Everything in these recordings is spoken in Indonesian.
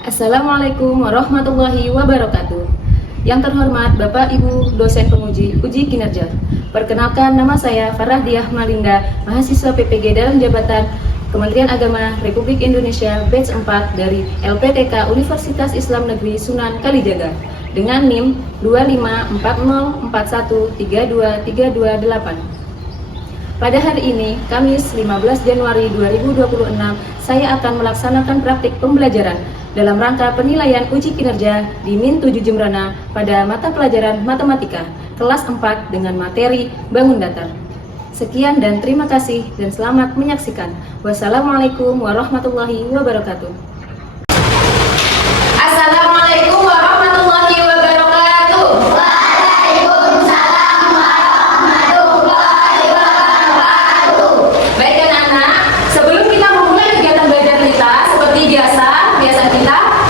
Assalamualaikum warahmatullahi wabarakatuh. Yang terhormat Bapak Ibu dosen penguji uji kinerja. Perkenalkan, nama saya Farah Diah Malinda, mahasiswa PPG dalam jabatan Kementerian Agama Republik Indonesia batch 4 dari LPTK Universitas Islam Negeri Sunan Kalijaga dengan NIM 25404132328. Pada hari ini, Kamis 15 Januari 2026, saya akan melaksanakan praktik pembelajaran dalam rangka penilaian uji kinerja di Min 7 Jembrana pada mata pelajaran Matematika kelas 4 dengan materi Bangun Datar. Sekian dan terima kasih dan selamat menyaksikan. Wassalamualaikum warahmatullahi wabarakatuh. Assalamualaikum warahmatullahi wabarakatuh. Waalaikumsalam warahmatullahi wabarakatuh. Baik anak-anak, sebelum kita memulai kegiatan belajar kita seperti biasa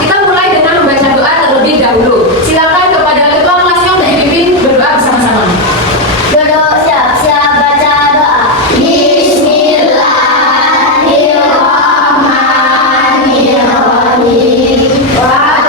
kita mulai dengan membaca doa terlebih dahulu. Silakan kepada ketua kelasnya untuk dipimpin berdoa bersama-sama. Dodo, siap baca doa. Bismillahirrahmanirrahim. Wah,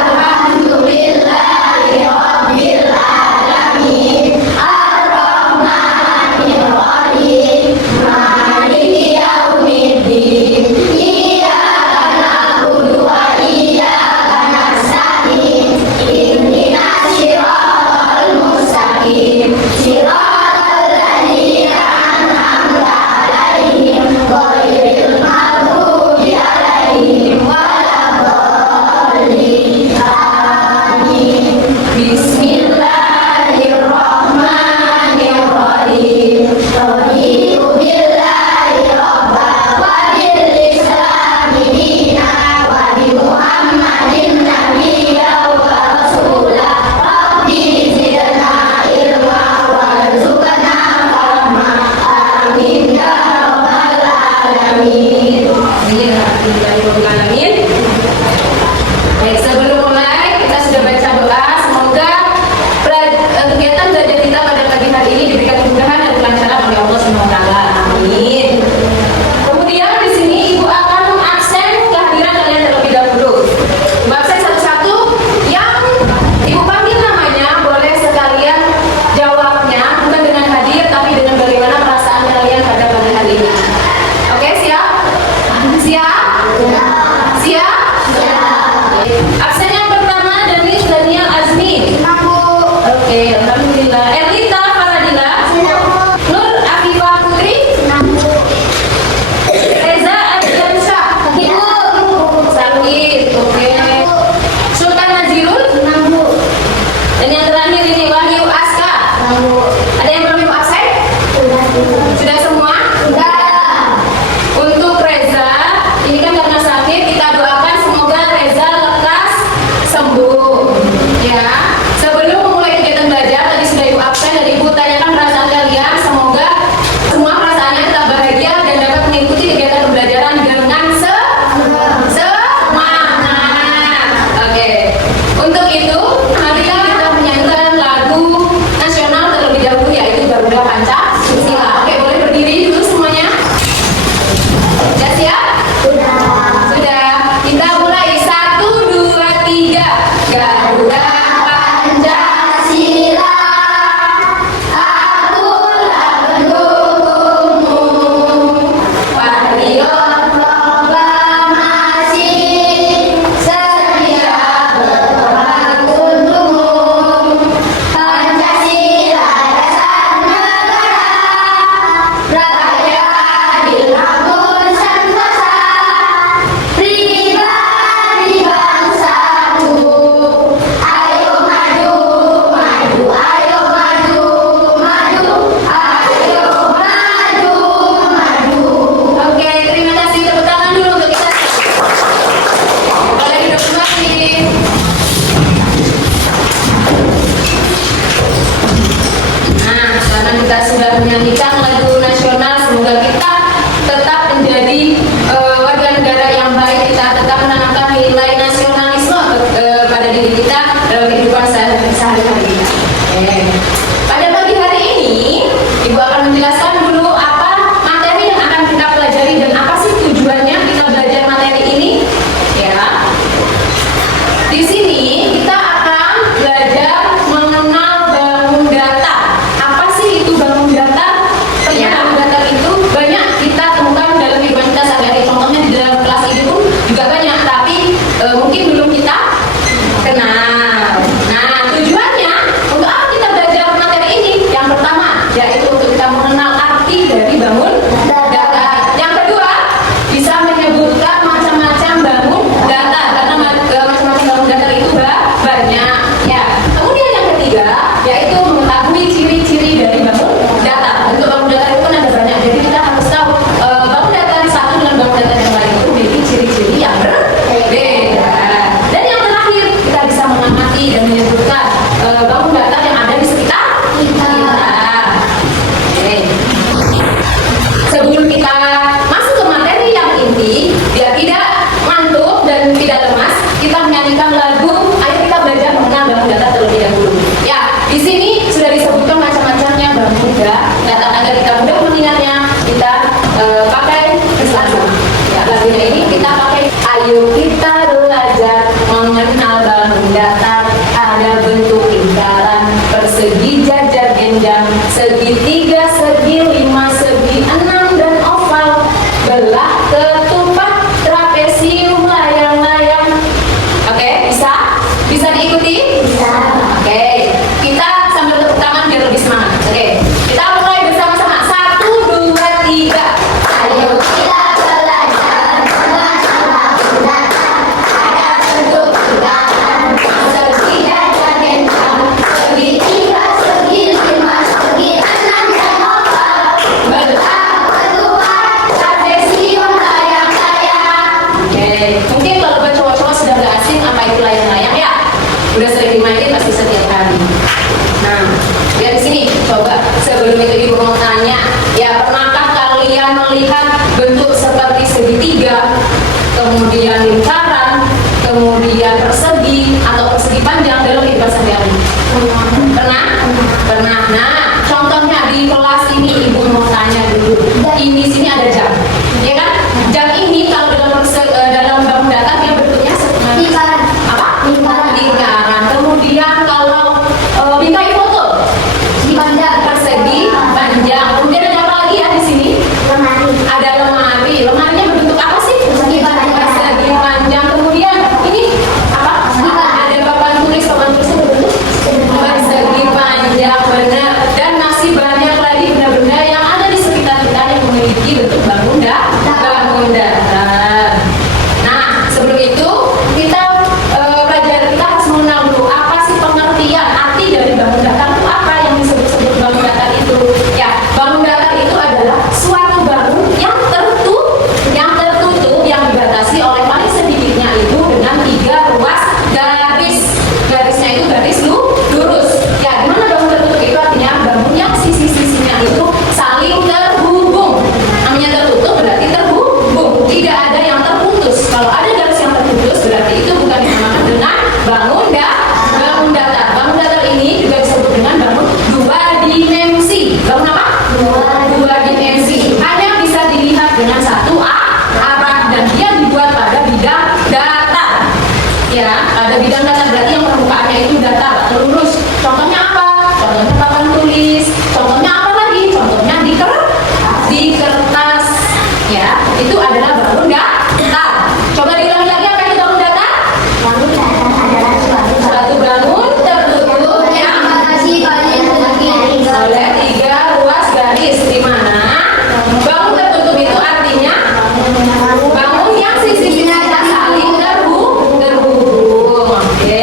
belajar mengenal bangun datar. Ada bentuk lingkaran, persegi, jajar, genjang, segitiga, segi, lima, segi, enam, dan oval. Belah, ketupat, trapesium, layang-layang. Oke, bisa? Bisa diikuti? Bisa. Oke, kita sambil tepuk tangan biar lebih semangat. Oke, kita mulai bersama-sama. 1, 2, 3. Ayo kita belajar mengenal bangun datar. Ada bentuk lingkaran, persegi, jajar, genjang, segitiga, segi, lima, segi, enam, dan oval. Belah, ketupat, trapesium, layang-layang. Oke, mungkin kalau buat cowok-cowok sudah gak asing apa itu layang-layang ya? Udah sering dimainin pasti setiap hari. Nah, lihat di sini. Coba sebelum itu ibu mau tanya, ya pernahkah kalian melihat bentuk seperti segitiga, kemudian lingkaran, kemudian persegi atau persegi panjang dalam kehidupan sehari-hari? Pernah? Pernah. Nah, contohnya di kelas ini ibu mau tanya dulu. Ini sini ada jam, ya kan? Jam ini kalau dalam bangun datar dia bentuknya Lingkaran. apa? Lingkaran. Lingkaran. Kemudian kalau bingkai foto persegi panjang. Kemudian ada apa lagi ya di sini? Lemari. Ada lemari. Lemarinya berbentuk apa sih? Persegi panjang. Persegi panjang. Kemudian ini apa? Ada papan tulisnya berbentuk persegi panjang, benar. Dan masih banyak lagi benda-benda yang ada di sekitar kita yang memiliki bentuk bangun datar. Nah, sebelum itu kita kita harus mengenal dulu apa sih pengertian arti dari bangun datar itu apa yang disebut-sebut bangun datar itu. Ya, bangun datar itu adalah suatu bangun yang tertutup yang dibatasi oleh paling sedikitnya itu dengan 3 ruas garis. Garisnya itu garis lurus. Ya, gimana bangun tertutup itu artinya bangun yang sisi-sisinya itu saling terhubung. Namanya tertutup berarti terhubung, tidak ada yang terputus. Kalau ada garis yang terputus berarti itu bukan dinamakan dengan bangun datar. Bangun datar ini juga disebut dengan bangun 2 dimensi. Bangun apa? 2 dimensi. Hanya bisa dilihat dengan satu arah dan dia dibuat pada bidang datar. Ya, pada bidang datar berarti yang permukaannya itu datar atau lurus. Contohnya apa? Contohnya papan tulis. Contohnya apa lagi? Contohnya di kertas. Ya, itu adalah bangun datar. Coba diulangi lagi apa itu bangun datar? Bangun datar adalah Suatu bangun tertutup yang dibatasi oleh oleh 3 ruas garis, di mana bangun tertutup itu artinya bangun yang sisi-sisinya saling terhubung. Oke.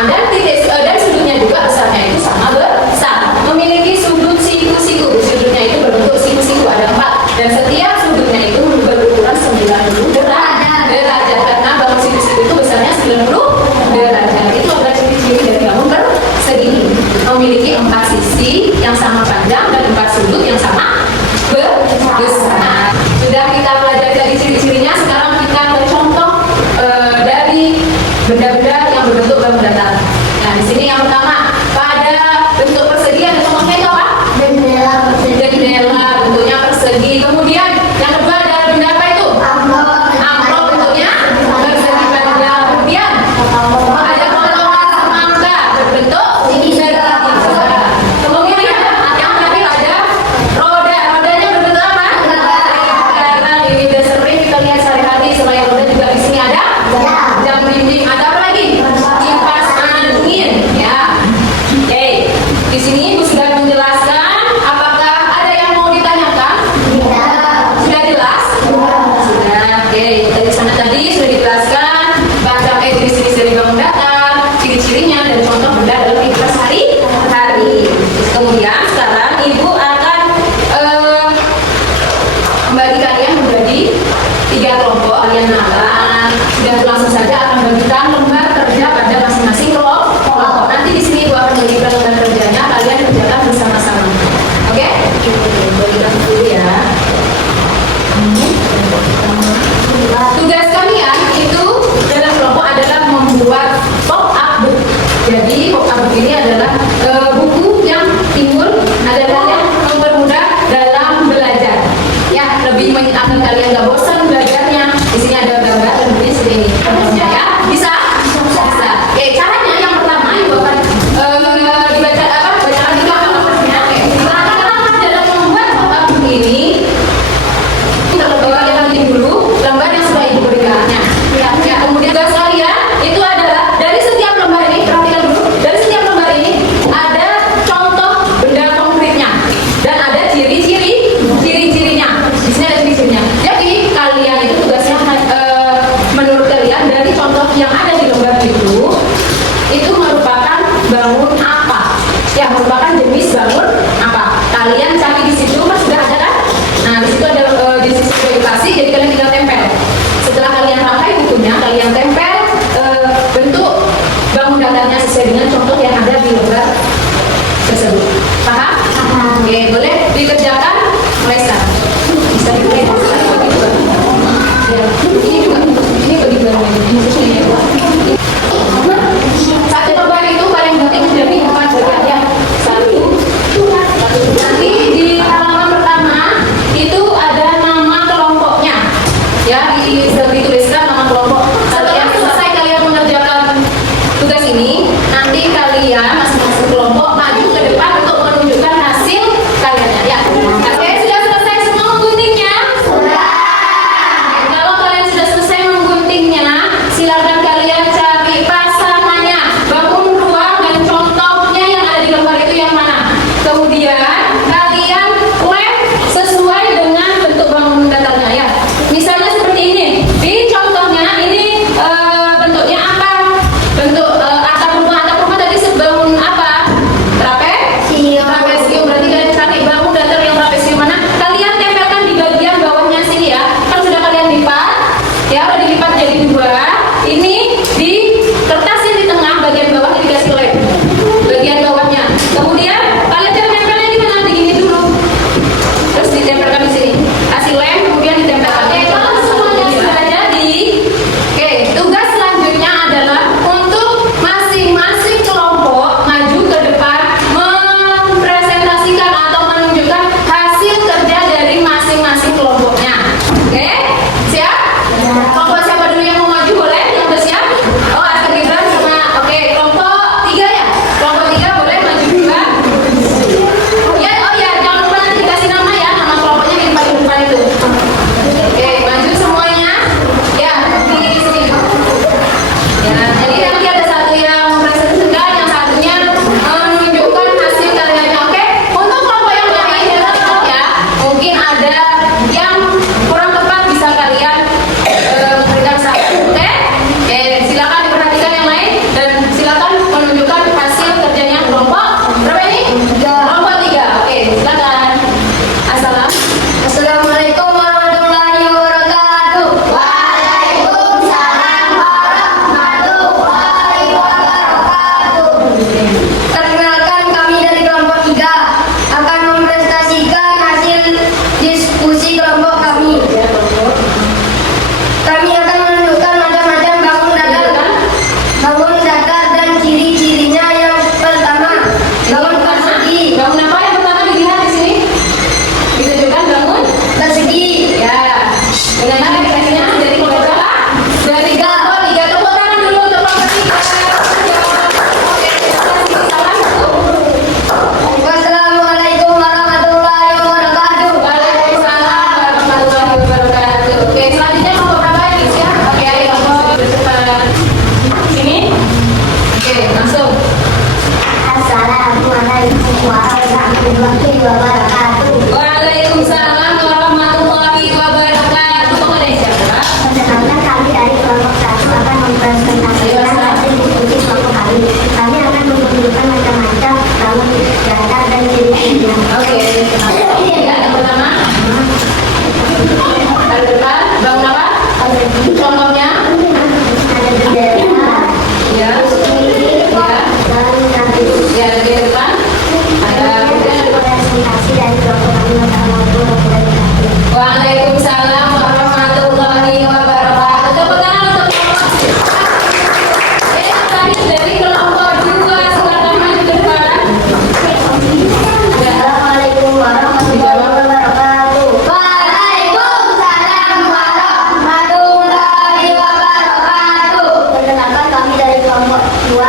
Nah, dan sudutnya juga besarnya itu sama besar. Memiliki sudut siku-siku. Sudutnya itu berbentuk siku-siku ada 4 dan setiap sudutnya itu berukuran 90 derajat. Karena bangun siku-siku itu besarnya 90 derajat. Itu adalah ciri-ciri dari bangun persegi ini. Memiliki 4 sisi yang sama panjang dan 4 sudut yang sama besar. Sudah kita pelajari dari ciri-cirinya, sekarang kita ke contoh dari benda-benda yang berbentuk bangun datar. Nah, di sini yang pertama, pada bentuk persegi ada contohnya itu apa? Jendela persegi. Jendela bentuknya persegi. Kemudian yang kedua ada benda apa itu? Amplop bentuknya persegi panjang. Kemudian ada potongan semangka berbentuk segitiga. Kemudian yang terakhir ada roda. Rodanya berbentuk apa? Karena ini udah sering kita lihat sehari-hari. Selain roda juga di sini ada jam dinding. Ada apa lagi? Kipas angin. Ya. Oke. Di sini Ibu sudah menjelaskan. Apakah ada yang mau ditanyakan? Sudah jelas? Sudah. Oke. Dari sana tadi sudah dijelaskan. Baca jenis-jenis dari bangun datar, ciri-cirinya dan contoh benda dalam kehidupan sehari-hari. Kemudian sekarang Ibu akan membagi kalian menjadi 3 kelompok. Kalian akan dan langsung saja akan bagikan lembar kerja pada masing-masing kelompok. Nanti di sini Ibu akan memberikan lembar kerjanya, kalian kerjakan bersama-sama. Oke? Bagikan dulu ya. Tugas kalian itu dalam kelompok adalah membuat pop-up book. Jadi pop-up book ini adalah buku yang timbul adalah yang mempermudah dalam belajar. Ya, lebih agar kalian nggak bosan belajarnya. Di sini ada gambar dan bunyi seperti ini. Contohnya ya, bisa? Bisa. Oke, caranya yang pertama Ibu akan dibaca apa? Bacakan juga nomornya. Oke. Langkah-langkah dalam membuat pop-up book ini. Terlebih kalian lihat dulu lembar yang sudah Ibu berikannya. Ya, kemudian tugas kalian itu adalah dari setiap lembar ini, perhatikan dulu, dari setiap lembar ini ada contoh benda konkretnya dan ada ciri-cirinya. Di sini ada ciri-cirinya. Jadi kalian itu tugasnya menurut kalian dari contoh yang ada di lembar itu merupakan bangun apa? Ya, merupakan jenis bangun apa? Kalian cari di situ, Mas, sudah ada kan? Nah, di situ ada jenis edukasi, jadi kalian tinggal tempel. Setelah kalian pakai bukunya, kalian tempel bentuk bangun datarnya sesuai dengan contoh yang ada di lembar tersebut. Paham? Oke, boleh dikerjakan mulai sekarang. Bisa dimulai. Ya, ini juga. Ini bagi barang ini. Satu lembar itu paling penting menjadi 4 bagian ya. Satu. Nanti di halaman pertama itu ada nama kelompoknya. Ya, dituliskan nama kelompok. Setelah selesai kalian mengerjakan tugas ini, nanti kalian masing-masing kelompok maju ke depan untuk menunjukkan hasil karyanya. Ya. Oke, sudah selesai semua mengguntingnya? Sudah. Kalau kalian sudah selesai mengguntingnya, silakan kalian cari pasangannya, bangun ruang dan contohnya yang ada di gambar itu yang mana. Kemudian kalian lem sesuai dengan bentuk bangun datarnya ya. Misalnya seperti ini. Di contohnya ini bentuknya apa? Bentuk atap rumah tadi bangun Perkenalkan, kami dari kelompok 3 akan mempresentasikan hasil diskusi kelompok kami. Kami akan menunjukkan macam-macam bangun datar dan ciri-cirinya. Yang pertama, bangun persegi. Bangun apa yang pertama dilihat di sini? Ditunjukkan bangun Persegi. ya. Dengan mana dikasihnya dari kelompok dari kelompok 3. Tepuk tangan dulu untuk kelompok 3. Oke, salah satu. Wassalamualaikum warahmatullahi wabarakatuh. Waalaikumsalam warahmatullahi wabarakatuh. Oke, selanjutnya kelompok berapa ini? Siap? Oke, ayo kelompok bercepat. Sini. Oke, langsung. Assalamualaikum warahmatullahi wabarakatuh. Waalaikumsalam warahmatullahi wabarakatuh. Kepada siapa? Perkenalkan, kami dari kelompok 1 akan mempresentasikan hasil diskusi kelompok kami. Kami akan menunjukkan macam-macam bangun datar dan ciri-cirinya. Oke. Ya, yang pertama. Ada depan. Bangun apa? Contohnya? Ada bendera, Ya. dan nanti Ya, di depan. Ada presentasi dari kelompok kami. Wassalamualaikum warahmatullahi wabarakatuh. Waalaikumsalam warahmatullahi wabarakatuh. Tepuk tangan untuk kelompok. Oke, tadi dari kelompok 2 silakan maju ke depan. Assalamualaikum warahmatullahi wabarakatuh. Waalaikumsalam warahmatullahi wabarakatuh. Perkenalkan, kami dari kelompok 2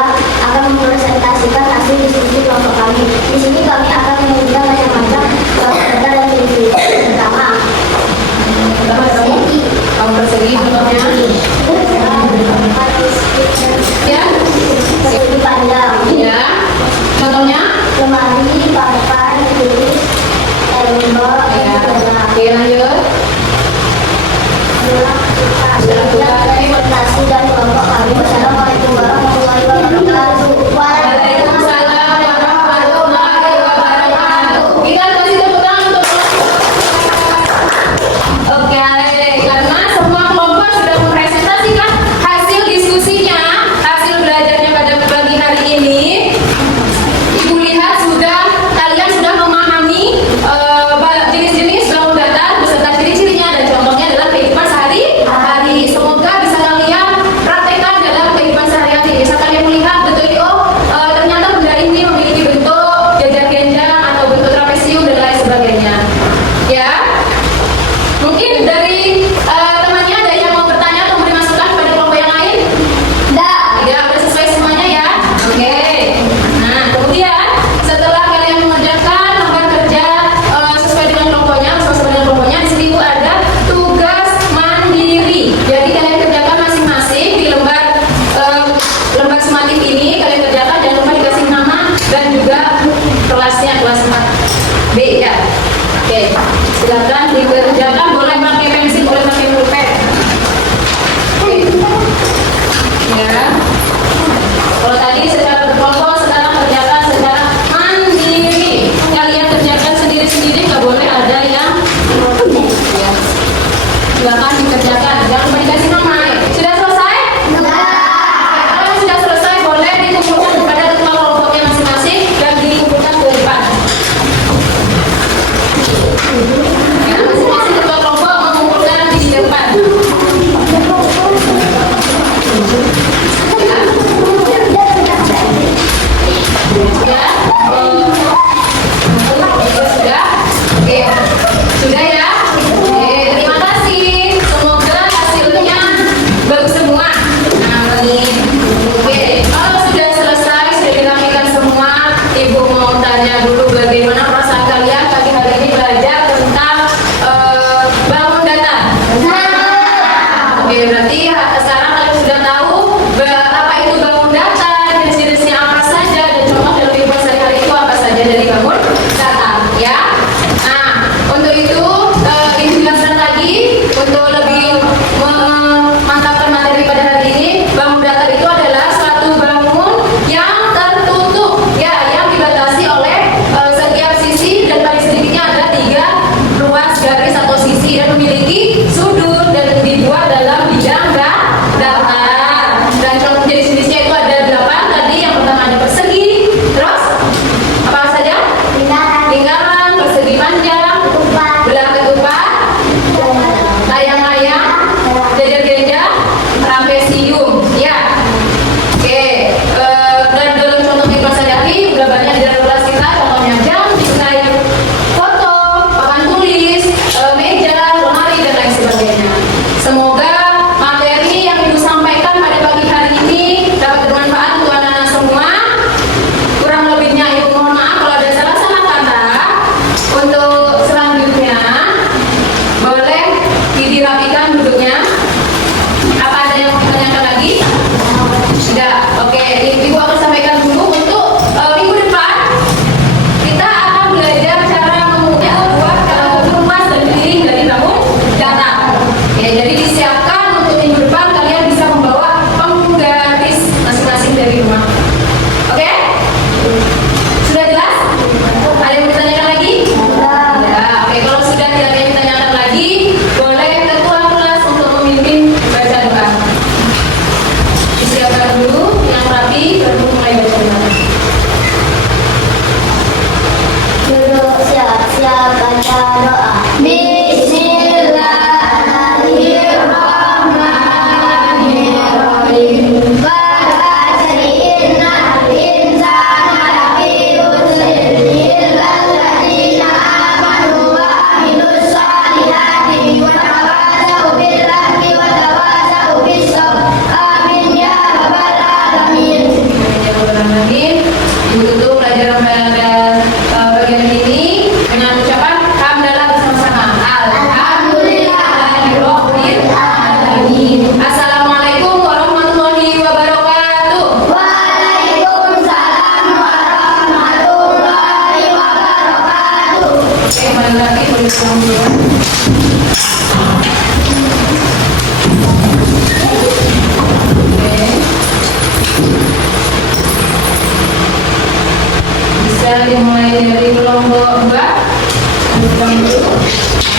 akan mempresentasikan hasil diskusi kelompok kami. Di sini kami akan menunjukkan macam-macam data dan ciri-ciri. Pertama, persegi. Kamu persegi contohnya. Ya. Persegi panjang. Ya. Contohnya. Lemari, papan, tulis, tembok, Ya. Oke, lanjut. presentasi dari kelompok kami. Wassalamualaikum warahmatullahi wabarakatuh. Waalaikumsalam warahmatullahi wabarakatuh. Kita kasih tepuk tangan untuk Oke, karena semua kelompok sudah mempresentasikan hasil diskusinya, hasil belajarnya pada pagi hari ini. Ibu lihat kalian sudah memahami jenis-jenis bangun datar beserta ciri-cirinya dan contohnya dalam kehidupan sehari-hari. Semoga bisa kalian praktekkan dalam kehidupan sehari-hari. Bisa kalian melihat betul ternyata benda ini memiliki bentuk jajar genjang atau bentuk trapesium dan lain sebagainya. Ya. Mungkin dari temannya ada yang mau bertanya atau memberi masukan pada kelompok yang lain? Tidak, udah sesuai semuanya ya? Oke. Nah, kemudian setelah kalian mengerjakan lembar kerja sesuai dengan kelompoknya, di sini itu ada tugas mandiri. Jadi kalian kerjakan masing-masing di lembar sumatif ini, kalian kerjakan, jangan lupa dikasih nama dan juga kelasnya, kelas 4B ya. Oke, silakan dikerjakan, boleh pakai pensil, boleh pakai pulpen. Oke. Ya. Kalau tadi secara berkelompok, sekarang kerjakan secara mandiri. Kalian kerjakan sendiri-sendiri, nggak boleh ada yang ya. Silakan dikerjakan, jangan lupa dikasih nama. Sudah selesai? Kalau sudah selesai, boleh dikumpulkan kepada ketua kelompoknya masing-masing dan dikumpulkan ke depan. Ya, masing-masing ketua kelompok mengumpulkan nanti di depan. Ya. Sudah? Oke. Sudah ya? Oke, terima kasih. Semoga hasilnya bagus semua. Nah, ini. Oke, kalau sudah selesai, sudah dirapikan semua, Ibu mau tanya dulu bagaimana perasaan kalian pagi hari ini belajar tentang bangun datar. Oke, berarti sekarang kalian sudah tahu apa itu bangun datar, jenis-jenisnya apa saja, dan contoh dalam kehidupan sehari-hari itu apa saja. pembelajaran pada bagian ini dengan ucapan hamdalah bersama-sama. Alhamdulillahirabbil alamin. Assalamualaikum warahmatullahi wabarakatuh. Waalaikumsalam warahmatullahi wabarakatuh. Oke, kembali lagi bisa dimulai dari kelompok 2.